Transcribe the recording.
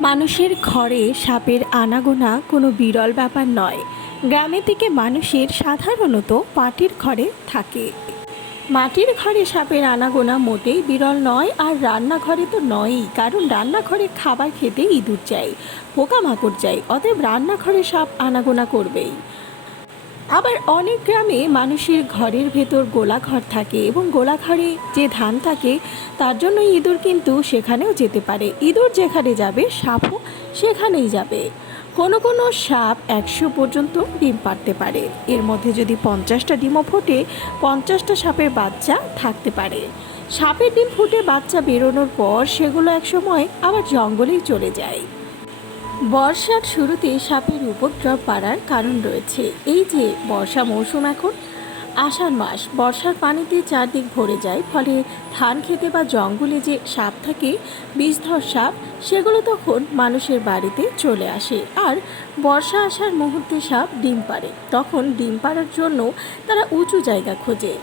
মানুষের ঘরে সাপের আনাগোনা কোনো বিরল ব্যাপার নয়। গ্রামের দিকে মানুষের সাধারণত মাটির ঘরে থাকে। মাটির ঘরে সাপের আনাগোনা মোটেই বিরল নয় আর রান্নাঘরে তো নয়ই, কারণ রান্নাঘরে খাবার খেতে ইঁদুর চাই, পোকামাকড় চাই, অতএব রান্নাঘরে সাপ আনাগোনা করবেই। আবার অনেক গ্রামে মানুষের ঘরের ভেতর গোলাঘর থাকে এবং গোলাঘরে যে ধান থাকে, তার জন্য ইঁদুর কিন্তু সেখানেও যেতে পারে। ইঁদুর যেখানে যাবে, সাপও সেখানেই যাবে। কোনো কোনো সাপ একশো পর্যন্ত ডিম পাড়তে পারে। এর মধ্যে যদি পঞ্চাশটা ডিমও ফোটে, পঞ্চাশটা সাপের বাচ্চা থাকতে পারে। সাপের ডিম ফুটে বাচ্চা বেরোনোর পর সেগুলো একসময় আবার জঙ্গলেই চলে যায়। বর্ষার শুরুতে সাপের উপদ্রব বাড়ার কারণ রয়েছে। এই যে বর্ষা মৌসুম এখন, আষাঢ় মাস, বর্ষার পানিতে চারদিক ভরে যায়, ফলে ধান খেতে বা জঙ্গলে যে সাপ থাকে, বিষধর সাপ, সেগুলো তখন মানুষের বাড়িতে চলে আসে। আর বর্ষা আসার মুহূর্তে সাপ ডিম পাড়ে। তখন ডিম পাড়ার জন্য তারা উঁচু জায়গা খোঁজে।